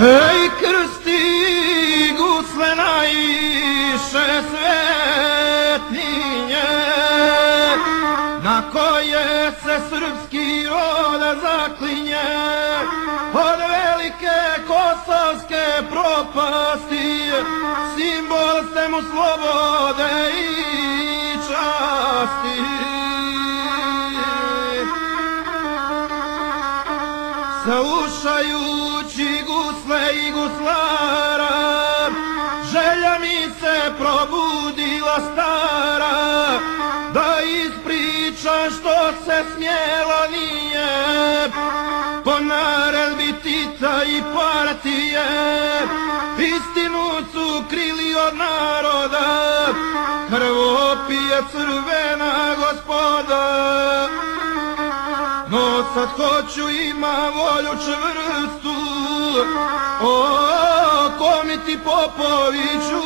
Ej, krsti gusle najviše svetinje, na koje se srpski rod zaklinje, od velike kosovske propasti, simbol ste mu slobode i časti. Slušajući gusle i guslara, želja mi se probudila stara, da ispričam što se smjelo nije, po naredbi Tita i partije, istinu su krili od naroda, krvopije crvena gospoda. No sad hoću, imam volju čvrstu, o Komiti Popoviću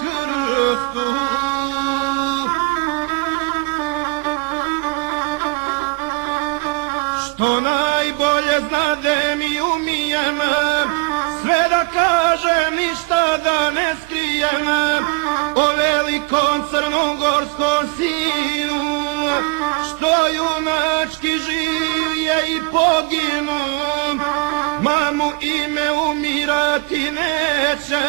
krstu. Što najbolje znadem i umijem, sve da kažem, ništa da ne skrijem, o velikom crnogorskom sinu, što junački živje i poginu, mamu ime umirati neće,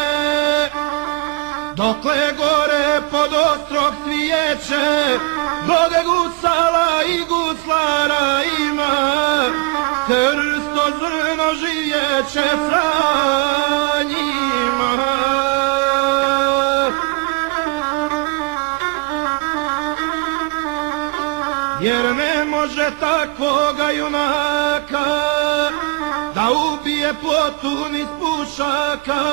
dokle gore pod ostrog svijeće, dok gusala i guslara ima, krsto zrno živjeće sa njima. Jer ne može takvoga junaka da ubije plotun iz pušaka,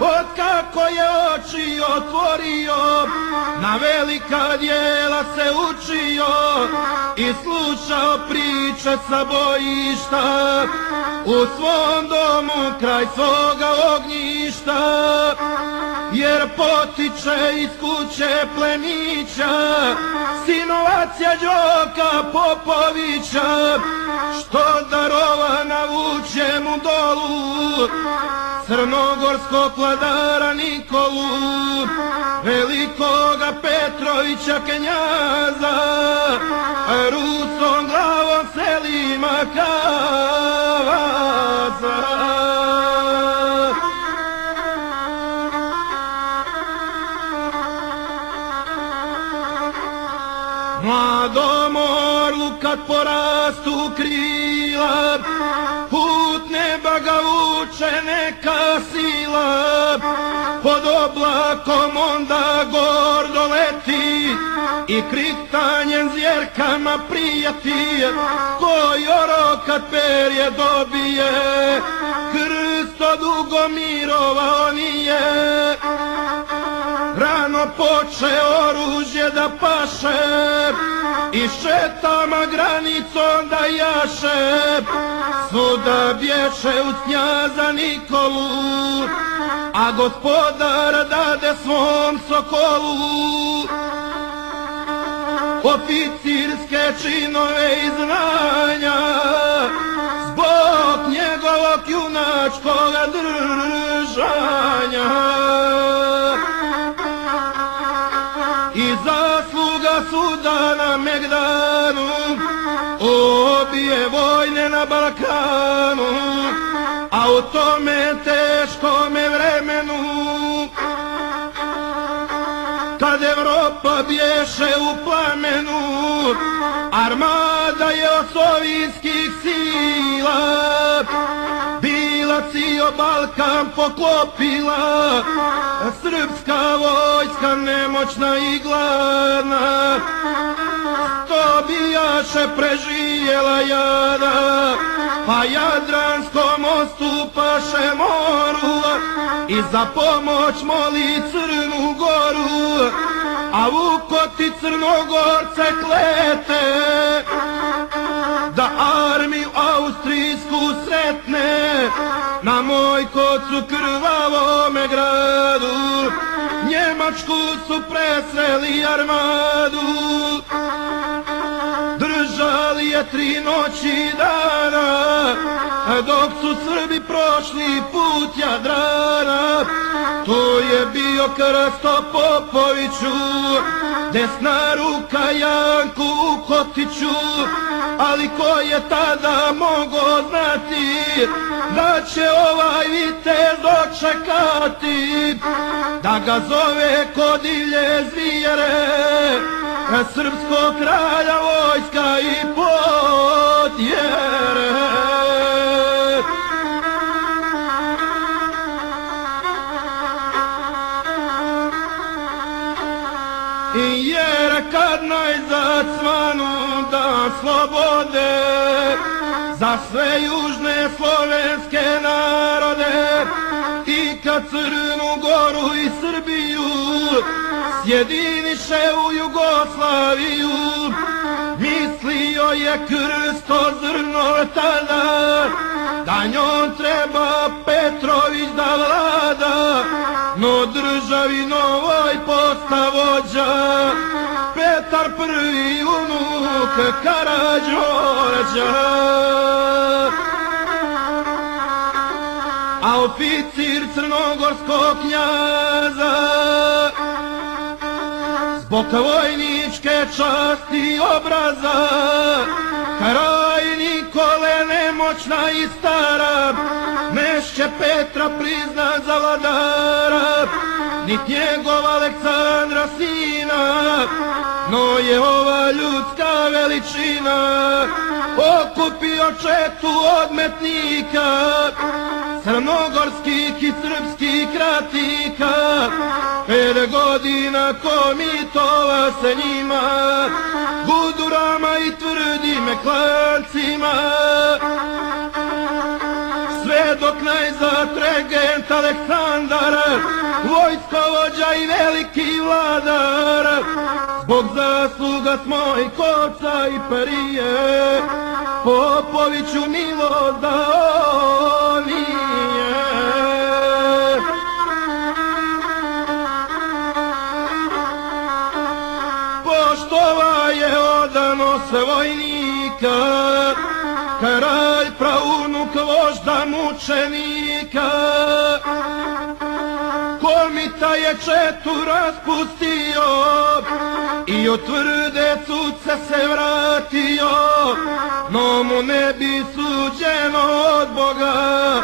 otkako je oči otvorio, na velika djela se učio i slušao priče sa bojišta, u svom domu kraj svoga ognjišta, jer potiče iz kuće plemića, sinovacija Đoka Popovića, što darova navuče mu dolu, crnogorskog vladara Nikolu, velikoga Petrovića knjaza, Rusom glavom Selima Kavaza. Mladom orlu kad porastu krila, put neba ga vuče neka sila, pod oblakom onda gordo leti i kriktanjem zvjerkama prijati, koji oro kad perje dobije, krsto dugo mirovao nije. Rano poče oružje da paše i šetama granicom da jaše, svuda bješe uz knjaza Nikolu, a gospodar dade svom sokolu oficirske činove i znanja, zbog njegovog junačkog držanja. I zasluga suda na Megdanu, obje vojne na Balkanu, a u tome teškome vremenu, kad Evropa bješe u plamenu, armada je od sovjetskih sila bila cijel Balkan poklopila, srpska vojska nemoćna i gladna, to bijaše preživjela jada, pa Jadranskom mostu paše moru i za pomoć moli Crnu Goru, a Vukoti Crnogorce klete da armiju austrijsku sretne na Mojkocu krvavome gradu. Njemačku su presreli armadu, držali 4 noći i dana, dok su Srbi prošli put Jadrana. To je bio Krsto Popoviću, desna ruka Janku Kotiću, ali ko je tada mogao znati da će ovaj vitez dočekati, da ga zove ko divlje zvijere, srpskog kralja vojska i podjere. Jer kad najzad svanu dan slobode za sve južne slovenske narode, i kad Crnu Goru i Srbiju sjediniše u Jugoslaviju, mislio je Krsto Zrno tada da njom treba Petrović da vlada, no državi novoj posta vođa Petar I unuk Karađorđa. A oficir crnogorskog knjaza zbog vojničke časti i obraza, kraj Nikole nemoćna i stara, nešće Petra prizna za vladara, nit njegov Aleksandra sina, no je ova ljudska veličina okupio četu odmetnika, crnogorskih i srpskih ratika, 5 godina komitova se njima, gudurama i tvrdim klancima, sve dok najzad regent Aleksandar, vojskovođa i veliki vladar, zbog zasluga Smojkovca i Perije, Popoviću milost dao nije. Poštova je odano sve vojnika, kralj praunuk vožda mučenika, komita je četu raspustio i od tvrde cuce se vratio, no mu ne bi suđeno od Boga